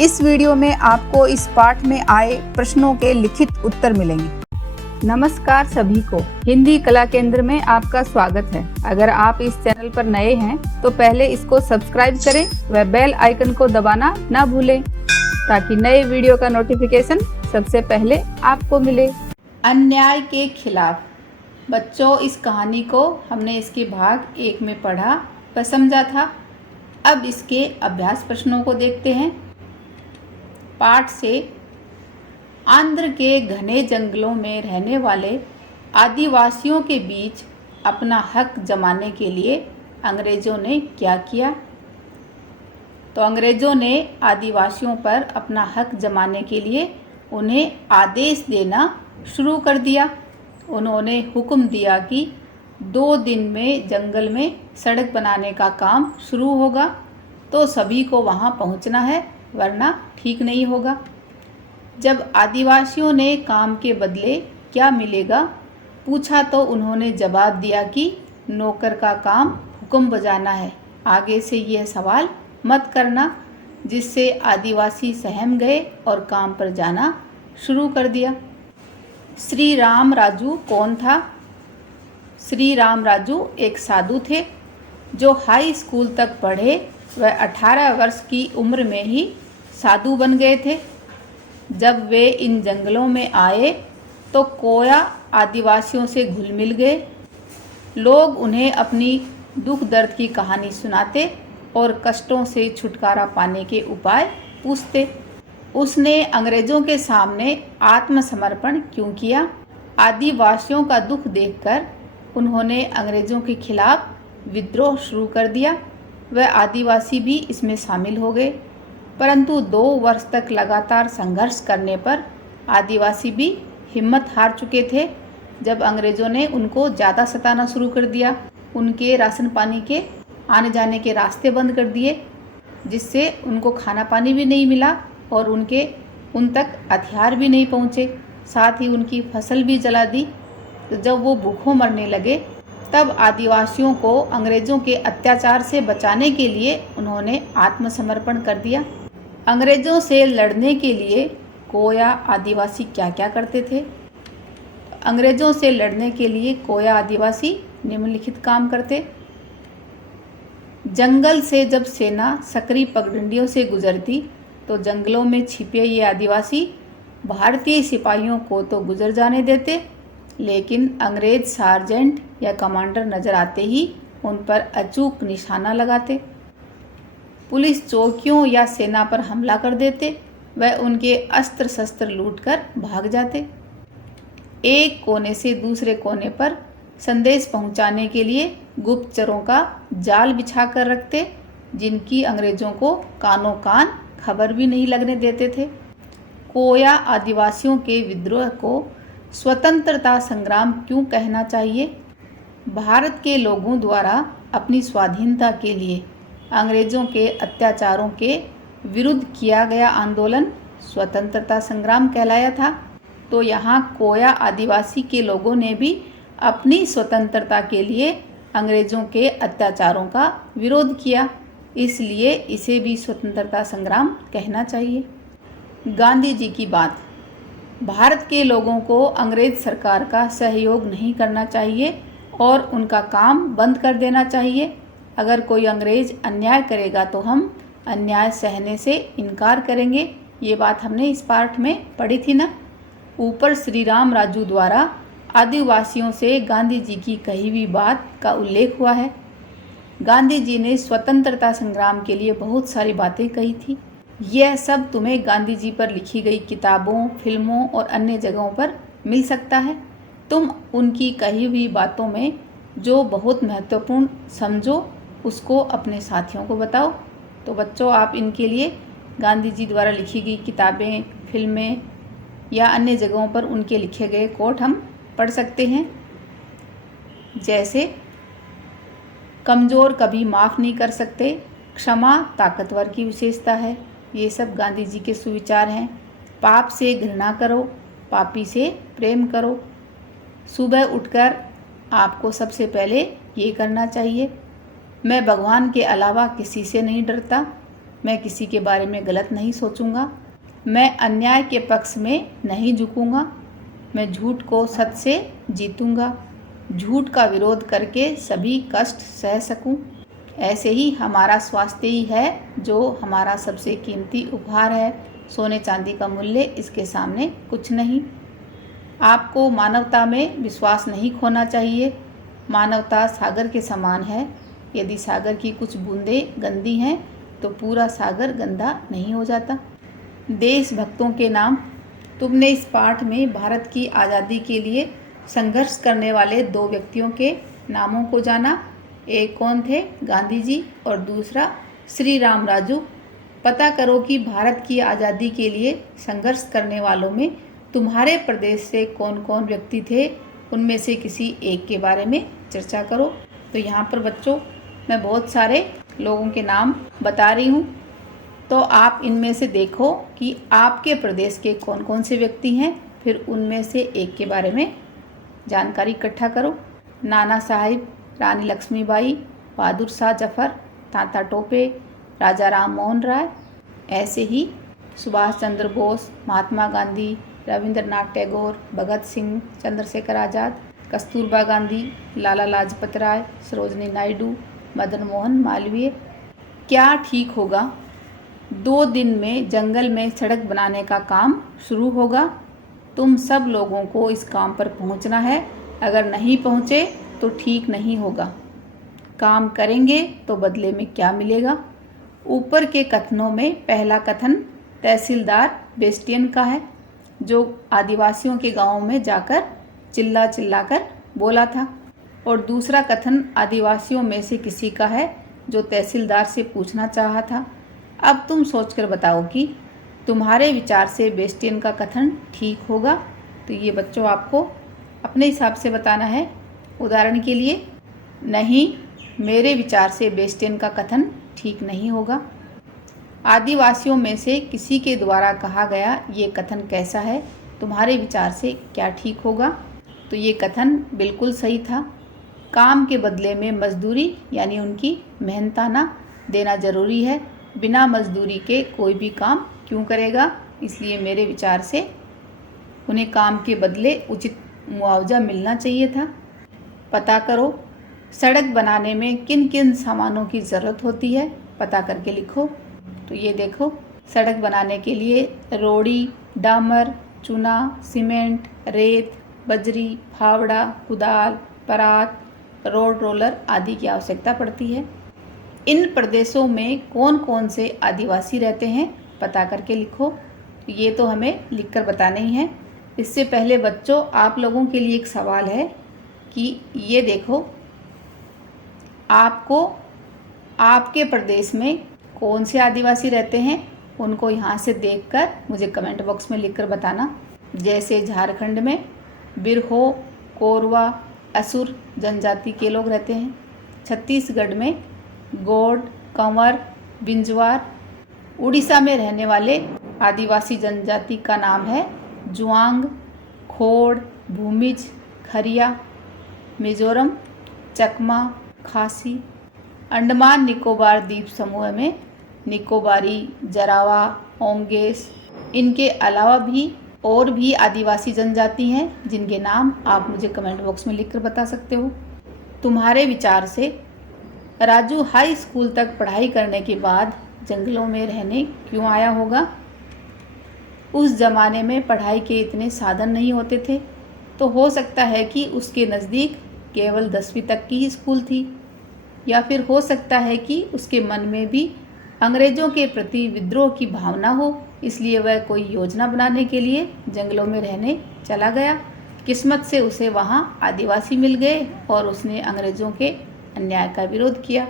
इस वीडियो में आपको इस पाठ में आए प्रश्नों के लिखित उत्तर मिलेंगे। नमस्कार सभी को, हिंदी कला केंद्र में आपका स्वागत है। अगर आप इस चैनल पर नए हैं तो पहले इसको सब्सक्राइब करें व बेल आइकन को दबाना ना भूलें ताकि नए वीडियो का नोटिफिकेशन सबसे पहले आपको मिले। अन्याय के खिलाफ। बच्चों, इस कहानी को हमने इसके भाग 1 में पढ़ा व समझा था। अब इसके अभ्यास प्रश्नों को देखते हैं। पाठ से, आंध्र के घने जंगलों में रहने वाले आदिवासियों के बीच अपना हक जमाने के लिए अंग्रेजों ने क्या किया? तो अंग्रेजों ने आदिवासियों पर अपना हक जमाने के लिए उन्हें आदेश देना शुरू कर दिया। उन्होंने हुक्म दिया कि 2 दिन में जंगल में सड़क बनाने का काम शुरू होगा, तो सभी को वहां पहुंचना है, वरना ठीक नहीं होगा। जब आदिवासियों ने काम के बदले क्या मिलेगा पूछा तो उन्होंने जवाब दिया कि नौकर का काम हुक्म बजाना है, आगे से यह सवाल मत करना। जिससे आदिवासी सहम गए और काम पर जाना शुरू कर दिया। श्री राम राजू कौन था? श्री राम राजू एक साधु थे जो हाई स्कूल तक पढ़े। वह 18 वर्ष की उम्र में ही साधु बन गए थे। जब वे इन जंगलों में आए तो कोया आदिवासियों से घुल मिल गए। लोग उन्हें अपनी दुख दर्द की कहानी सुनाते और कष्टों से छुटकारा पाने के उपाय पूछते। उसने अंग्रेजों के सामने आत्मसमर्पण क्यों किया? आदिवासियों का दुख देखकर उन्होंने अंग्रेजों के खिलाफ विद्रोह शुरू कर दिया। वह आदिवासी भी इसमें शामिल हो गए, परंतु 2 वर्ष तक लगातार संघर्ष करने पर आदिवासी भी हिम्मत हार चुके थे। जब अंग्रेजों ने उनको ज़्यादा सताना शुरू कर दिया, उनके राशन पानी के आने जाने के रास्ते बंद कर दिए, जिससे उनको खाना पानी भी नहीं मिला और उन तक हथियार भी नहीं पहुँचे। साथ ही उनकी फसल भी जला दी। तो जब वो भूखों मरने लगे तब आदिवासियों को अंग्रेजों के अत्याचार से बचाने के लिए उन्होंने आत्मसमर्पण कर दिया। अंग्रेजों से लड़ने के लिए कोया आदिवासी क्या क्या करते थे? अंग्रेजों से लड़ने के लिए कोया आदिवासी निम्नलिखित काम करते। जंगल से जब सेना सकरी पगडंडियों से गुजरती तो जंगलों में छिपे ये आदिवासी भारतीय सिपाहियों को तो गुजर जाने देते, लेकिन अंग्रेज सार्जेंट या कमांडर नजर आते ही उन पर अचूक निशाना लगाते। पुलिस चौकियों या सेना पर हमला कर देते। वह उनके अस्त्र शस्त्र लूटकर भाग जाते। एक कोने से दूसरे कोने पर संदेश पहुंचाने के लिए गुप्तचरों का जाल बिछा कर रखते, जिनकी अंग्रेजों को कानों कान खबर भी नहीं लगने देते थे। कोया आदिवासियों के विद्रोह को स्वतंत्रता संग्राम क्यों कहना चाहिए? भारत के लोगों द्वारा अपनी स्वाधीनता के लिए अंग्रेजों के अत्याचारों के विरुद्ध किया गया आंदोलन स्वतंत्रता संग्राम कहलाया था। तो यहाँ कोया आदिवासी के लोगों ने भी अपनी स्वतंत्रता के लिए अंग्रेजों के अत्याचारों का विरोध किया, इसलिए इसे भी स्वतंत्रता संग्राम कहना चाहिए। गांधी जी की बात। भारत के लोगों को अंग्रेज सरकार का सहयोग नहीं करना चाहिए और उनका काम बंद कर देना चाहिए। अगर कोई अंग्रेज अन्याय करेगा तो हम अन्याय सहने से इनकार करेंगे। ये बात हमने इस पाठ में पढ़ी थी ना। ऊपर श्री राम राजू द्वारा आदिवासियों से गांधी जी की कही हुई बात का उल्लेख हुआ है। गांधी जी ने स्वतंत्रता संग्राम के लिए बहुत सारी बातें कही थी। यह सब तुम्हें गांधी जी पर लिखी गई किताबों, फिल्मों और अन्य जगहों पर मिल सकता है। तुम उनकी कही हुई बातों में जो बहुत महत्वपूर्ण समझो उसको अपने साथियों को बताओ। तो बच्चों, आप इनके लिए गांधी जी द्वारा लिखी गई किताबें, फिल्में या अन्य जगहों पर उनके लिखे गए कोट हम पढ़ सकते हैं। जैसे, कमज़ोर कभी माफ़ नहीं कर सकते, क्षमा ताकतवर की विशेषता है। ये सब गांधी जी के सुविचार हैं। पाप से घृणा करो, पापी से प्रेम करो। सुबह उठकर आपको सबसे पहले ये करना चाहिए। मैं भगवान के अलावा किसी से नहीं डरता। मैं किसी के बारे में गलत नहीं सोचूंगा। मैं अन्याय के पक्ष में नहीं झुकूंगा। मैं झूठ को सत्य से जीतूंगा। झूठ का विरोध करके सभी कष्ट सह सकूं। ऐसे ही हमारा स्वास्थ्य ही है जो हमारा सबसे कीमती उपहार है। सोने चांदी का मूल्य इसके सामने कुछ नहीं। आपको मानवता में विश्वास नहीं खोना चाहिए। मानवता सागर के समान है। यदि सागर की कुछ बूंदें गंदी हैं तो पूरा सागर गंदा नहीं हो जाता। देशभक्तों के नाम। तुमने इस पाठ में भारत की आज़ादी के लिए संघर्ष करने वाले 2 व्यक्तियों के नामों को जाना। एक कौन थे? गांधी जी, और दूसरा श्री राम राजू। पता करो कि भारत की आज़ादी के लिए संघर्ष करने वालों में तुम्हारे प्रदेश से कौन कौन व्यक्ति थे। उनमें से किसी एक के बारे में चर्चा करो। तो यहाँ पर बच्चों मैं बहुत सारे लोगों के नाम बता रही हूँ, तो आप इनमें से देखो कि आपके प्रदेश के कौन कौन से व्यक्ति हैं, फिर उनमें से एक के बारे में जानकारी इकट्ठा करो। नाना साहिब, रानी लक्ष्मीबाई, बहादुर शाह जफर, तात्या टोपे, राजा राम मोहन राय। ऐसे ही सुभाष चंद्र बोस, महात्मा गांधी, रविंद्रनाथ टैगोर, भगत सिंह, चंद्रशेखर आज़ाद, कस्तूरबा गांधी, लाला लाजपत राय, सरोजनी नायडू, मदन मोहन मालवीय। क्या ठीक होगा? 2 दिन में जंगल में सड़क बनाने का काम शुरू होगा। तुम सब लोगों को इस काम पर पहुंचना है। अगर नहीं पहुंचे तो ठीक नहीं होगा। काम करेंगे तो बदले में क्या मिलेगा? ऊपर के कथनों में पहला कथन तहसीलदार बेस्टियन का है, जो आदिवासियों के गांवों में जाकर चिल्ला चिल्लाकर बोला था, और दूसरा कथन आदिवासियों में से किसी का है जो तहसीलदार से पूछना चाहा था। अब तुम सोचकर बताओ कि तुम्हारे विचार से बेस्टियन का कथन ठीक होगा। तो ये बच्चों आपको अपने हिसाब से बताना है। उदाहरण के लिए, नहीं, मेरे विचार से बेस्टियन का कथन ठीक नहीं होगा। आदिवासियों में से किसी के द्वारा कहा गया ये कथन कैसा है? तुम्हारे विचार से क्या ठीक होगा? तो ये कथन बिल्कुल सही था। काम के बदले में मजदूरी यानी उनकी मेहनताना देना जरूरी है। बिना मजदूरी के कोई भी काम क्यों करेगा? इसलिए मेरे विचार से उन्हें काम के बदले उचित मुआवजा मिलना चाहिए था। पता करो सड़क बनाने में किन किन सामानों की ज़रूरत होती है, पता करके लिखो। तो ये देखो, सड़क बनाने के लिए रोड़ी, डामर, चूना, सीमेंट, रेत, बजरी, फावड़ा, कुदाल, परात, रोड रोलर आदि की आवश्यकता पड़ती है। इन प्रदेशों में कौन कौन से आदिवासी रहते हैं, पता करके लिखो। तो ये तो हमें लिखकर बताना ही है। इससे पहले बच्चों आप लोगों के लिए एक सवाल है कि ये देखो, आपको आपके प्रदेश में कौन से आदिवासी रहते हैं उनको यहाँ से देखकर मुझे कमेंट बॉक्स में लिखकर बताना। जैसे झारखंड में बिरहो, कोरवा, असुर जनजाति के लोग रहते हैं। छत्तीसगढ़ में गोंड, कंवर, बिंजवार। उड़ीसा में रहने वाले आदिवासी जनजाति का नाम है जुआंग, खोड़, भूमिज, खरिया। मिजोरम चकमा, खासी। अंडमान निकोबार द्वीप समूह में निकोबारी, जरावा, ओंगेस। इनके अलावा भी और भी आदिवासी जनजाति हैं जिनके नाम आप मुझे कमेंट बॉक्स में लिखकर बता सकते हो। तुम्हारे विचार से राजू हाई स्कूल तक पढ़ाई करने के बाद जंगलों में रहने क्यों आया होगा? उस ज़माने में पढ़ाई के इतने साधन नहीं होते थे, तो हो सकता है कि उसके नज़दीक केवल 10वीं तक की ही स्कूल थी, या फिर हो सकता है कि उसके मन में भी अंग्रेज़ों के प्रति विद्रोह की भावना हो, इसलिए वह कोई योजना बनाने के लिए जंगलों में रहने चला गया। किस्मत से उसे वहाँ आदिवासी मिल गए और उसने अंग्रेज़ों के अन्याय का विरोध किया।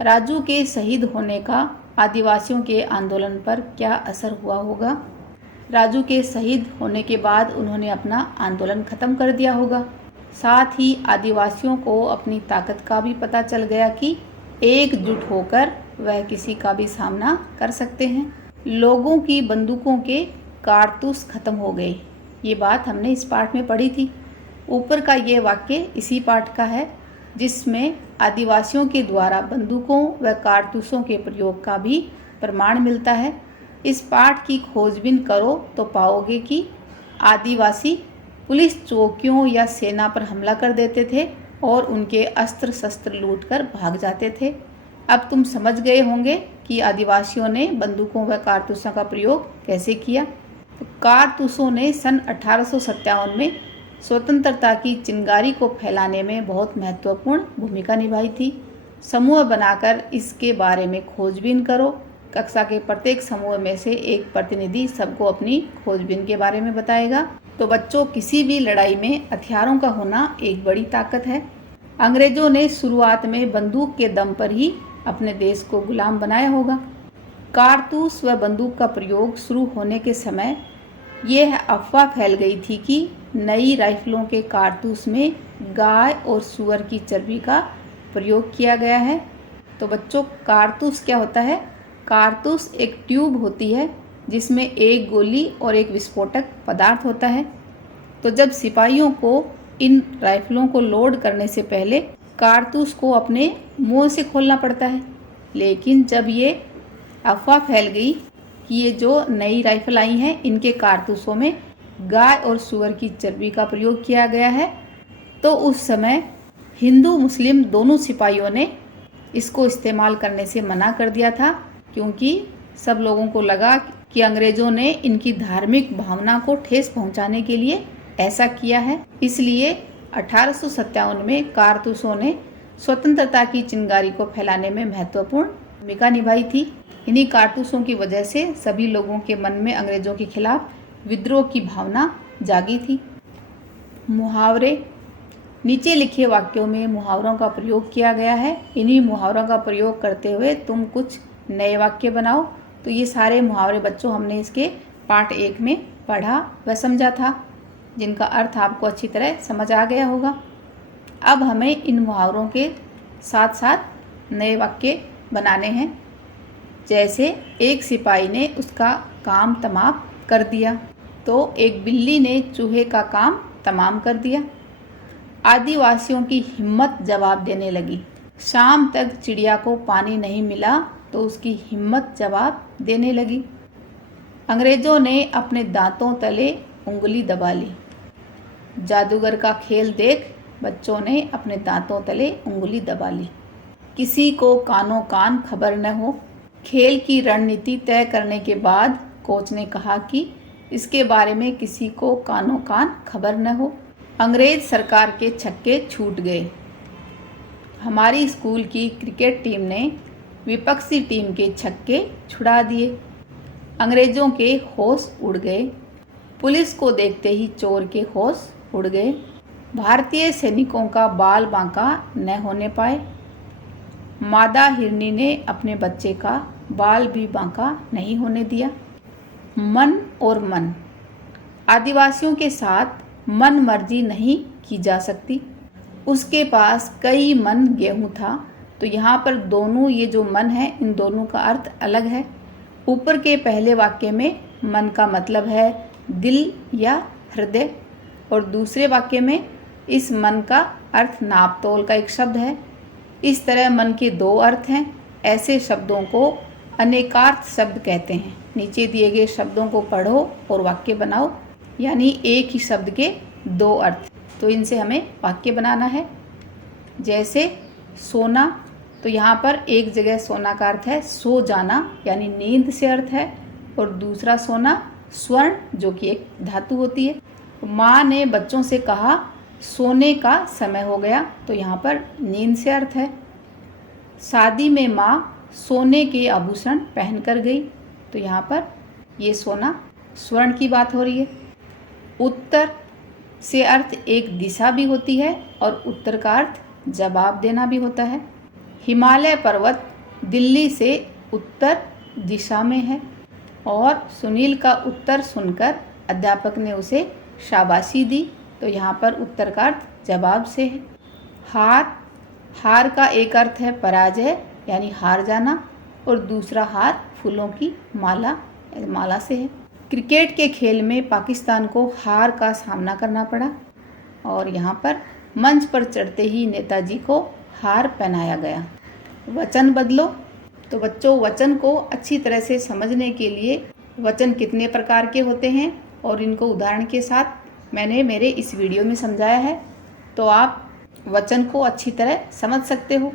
राजू के शहीद होने का आदिवासियों के आंदोलन पर क्या असर हुआ होगा? राजू के शहीद होने के बाद उन्होंने अपना आंदोलन खत्म कर दिया होगा। साथ ही आदिवासियों को अपनी ताकत का भी पता चल गया कि एकजुट होकर वह किसी का भी सामना कर सकते हैं। लोगों की बंदूकों के कारतूस खत्म हो गए, ये बात हमने इस पाठ में पढ़ी थी। ऊपर का ये वाक्य इसी पाठ का है जिसमें आदिवासियों के द्वारा बंदूकों व कारतूसों के प्रयोग का भी प्रमाण मिलता है। इस पाठ की खोजबीन करो तो पाओगे कि आदिवासी पुलिस चौकियों या सेना पर हमला कर देते थे और उनके अस्त्र शस्त्र लूटकर भाग जाते थे। अब तुम समझ गए होंगे कि आदिवासियों ने बंदूकों व कारतूसों का प्रयोग कैसे किया। तो कारतूसों ने सन 1857 में स्वतंत्रता की चिंगारी को फैलाने में बहुत महत्वपूर्ण भूमिका निभाई थी। समूह बनाकर इसके बारे में खोजबीन करो। कक्षा के प्रत्येक समूह में से एक प्रतिनिधि सबको अपनी खोजबीन के बारे में बताएगा। तो बच्चों, किसी भी लड़ाई में हथियारों का होना एक बड़ी ताकत है। अंग्रेजों ने शुरुआत में बंदूक के दम पर ही अपने देश को गुलाम बनाया होगा। कारतूस व बंदूक का प्रयोग शुरू होने के समय यह अफवाह फैल गई थी कि नई राइफलों के कारतूस में गाय और सूअर की चर्बी का प्रयोग किया गया है। तो बच्चों, कारतूस क्या होता है? कारतूस एक ट्यूब होती है जिसमें एक गोली और एक विस्फोटक पदार्थ होता है। तो जब सिपाहियों को इन राइफलों को लोड करने से पहले कारतूस को अपने मुंह से खोलना पड़ता है। लेकिन जब ये अफवाह फैल गई कि ये जो नई राइफल आई हैं इनके कारतूसों में गाय और सूअर की चर्बी का प्रयोग किया गया है, तो उस समय हिंदू मुस्लिम दोनों सिपाहियों ने इसको इस्तेमाल करने से मना कर दिया था, क्योंकि सब लोगों को लगा कि अंग्रेज़ों ने इनकी धार्मिक भावना को ठेस पहुंचाने के लिए ऐसा किया है। इसलिए 1857 में कारतूसों ने स्वतंत्रता की चिंगारी को फैलाने में महत्वपूर्ण भूमिका निभाई थी। इन्हीं कारतूसों की वजह से सभी लोगों के मन में अंग्रेज़ों के खिलाफ विद्रोह की भावना जागी थी। मुहावरे। नीचे लिखे वाक्यों में मुहावरों का प्रयोग किया गया है। इन्हीं मुहावरों का प्रयोग करते हुए तुम कुछ नए वाक्य बनाओ। तो ये सारे मुहावरे बच्चों हमने इसके पाठ 1 में पढ़ा व समझा था, जिनका अर्थ आपको अच्छी तरह समझ आ गया होगा। अब हमें इन मुहावरों के साथ साथ नए वाक्य बनाने हैं। जैसे एक सिपाही ने उसका काम तमाम कर दिया, तो एक बिल्ली ने चूहे का काम तमाम कर दिया। आदिवासियों की हिम्मत जवाब देने लगी। शाम तक चिड़िया को पानी नहीं मिला तो उसकी हिम्मत जवाब देने लगी। अंग्रेज़ों ने अपने दांतों तले उंगली दबा ली। जादूगर का खेल देख बच्चों ने अपने दांतों तले उंगली दबा ली। किसी को कानों कान खबर न हो। खेल की रणनीति तय करने के बाद कोच ने कहा कि इसके बारे में किसी को कानों कान खबर न हो। अंग्रेज सरकार के छक्के छूट गए। हमारी स्कूल की क्रिकेट टीम ने विपक्षी टीम के छक्के छुड़ा दिए। अंग्रेजों के होश उड़ गए। पुलिस को देखते ही चोर के होश उड़ गए। भारतीय सैनिकों का बाल बांका न होने पाए। मादा हिरनी ने अपने बच्चे का बाल भी बांका नहीं होने दिया। मन और मन। आदिवासियों के साथ मन मर्जी नहीं की जा सकती। उसके पास कई मन गेहूं था। तो यहाँ पर दोनों ये जो मन है, इन दोनों का अर्थ अलग है। ऊपर के पहले वाक्य में मन का मतलब है दिल या हृदय, और दूसरे वाक्य में इस मन का अर्थ नापतोल का एक शब्द है। इस तरह मन के दो अर्थ हैं। ऐसे शब्दों को अनेकार्थ शब्द कहते हैं। नीचे दिए गए शब्दों को पढ़ो और वाक्य बनाओ, यानी एक ही शब्द के दो अर्थ। तो इनसे हमें वाक्य बनाना है। जैसे सोना, तो यहाँ पर एक जगह सोना का अर्थ है सो जाना, यानी नींद से अर्थ है, और दूसरा सोना स्वर्ण, जो कि एक धातु होती है। माँ ने बच्चों से कहा सोने का समय हो गया, तो यहाँ पर नींद से अर्थ है। शादी में माँ सोने के आभूषण पहन कर गई, तो यहाँ पर ये सोना स्वर्ण की बात हो रही है। उत्तर से अर्थ एक दिशा भी होती है और उत्तर का अर्थ जवाब देना भी होता है। हिमालय पर्वत दिल्ली से उत्तर दिशा में है, और सुनील का उत्तर सुनकर अध्यापक ने उसे शाबाशी दी, तो यहाँ पर उत्तर का अर्थ जवाब से है। हार का एक अर्थ है पराजय, यानी हार जाना, और दूसरा हार फूलों की माला से है। क्रिकेट के खेल में पाकिस्तान को हार का सामना करना पड़ा, और यहाँ पर मंच पर चढ़ते ही नेताजी को हार पहनाया गया। वचन बदलो। तो बच्चों, वचन को अच्छी तरह से समझने के लिए वचन कितने प्रकार के होते हैं और इनको उदाहरण के साथ मैंने मेरे इस वीडियो में समझाया है, तो आप वचन को अच्छी तरह समझ सकते हो।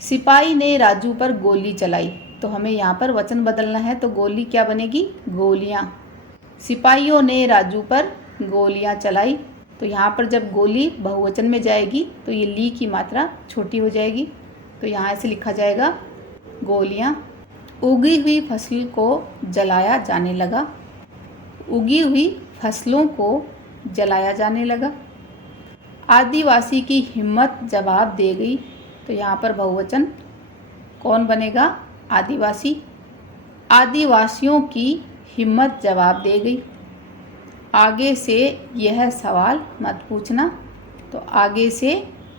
सिपाही ने राजू पर गोली चलाई, तो हमें यहाँ पर वचन बदलना है, तो गोली क्या बनेगी? गोलियाँ। सिपाहियों ने राजू पर गोलियाँ चलाई, तो यहाँ पर जब गोली बहुवचन में जाएगी तो ये ली की मात्रा छोटी हो जाएगी, तो यहाँ ऐसे लिखा जाएगा गोलियाँ। उगी हुई फसल को जलाया जाने लगा, उगी हुई फसलों को जलाया जाने लगा। आदिवासी की हिम्मत जवाब दे गई, तो यहाँ पर बहुवचन कौन बनेगा? आदिवासी। आदिवासियों की हिम्मत जवाब दे गई। आगे से यह सवाल मत पूछना, तो आगे से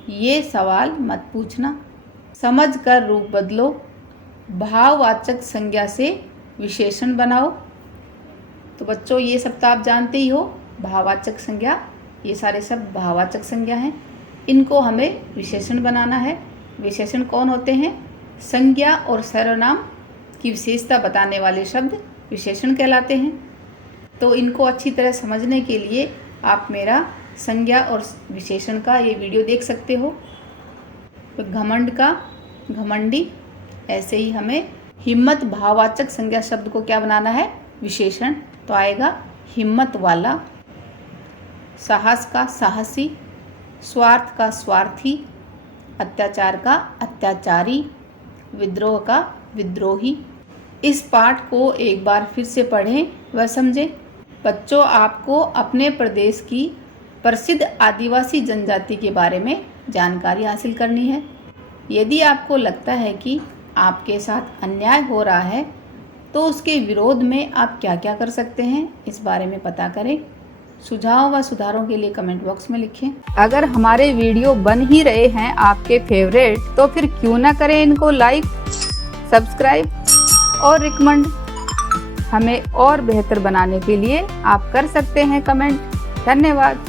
ये सवाल मत पूछना। समझ कर रूप बदलो, भाववाचक संज्ञा से विशेषण बनाओ। तो बच्चों, ये सब तो आप जानते ही हो, भाववाचक संज्ञा, ये सारे सब भाववाचक संज्ञा हैं। इनको हमें विशेषण बनाना है। विशेषण कौन होते हैं? संज्ञा और सर्वनाम की विशेषता बताने वाले शब्द विशेषण कहलाते हैं। तो इनको अच्छी तरह समझने के लिए आप मेरा संज्ञा और विशेषण का ये वीडियो देख सकते हो। तो घमंड का घमंडी, ऐसे ही हमें हिम्मत भाववाचक संज्ञा शब्द को क्या बनाना है? विशेषण। तो आएगा हिम्मत वाला। साहस का साहसी, स्वार्थ का स्वार्थी, अत्याचार का अत्याचारी, विद्रोह का विद्रोही। इस पाठ को एक बार फिर से पढ़ें व समझें। बच्चों, आपको अपने प्रदेश की प्रसिद्ध आदिवासी जनजाति के बारे में जानकारी हासिल करनी है। यदि आपको लगता है कि आपके साथ अन्याय हो रहा है, तो उसके विरोध में आप क्या क्या कर सकते हैं, इस बारे में पता करें। सुझाव व सुधारों के लिए कमेंट बॉक्स में लिखें। अगर हमारे वीडियो बन ही रहे हैं आपके फेवरेट, तो फिर क्यों ना करें इनको लाइक, सब्सक्राइब और रिकमेंड। हमें और बेहतर बनाने के लिए आप कर सकते हैं कमेंट। धन्यवाद।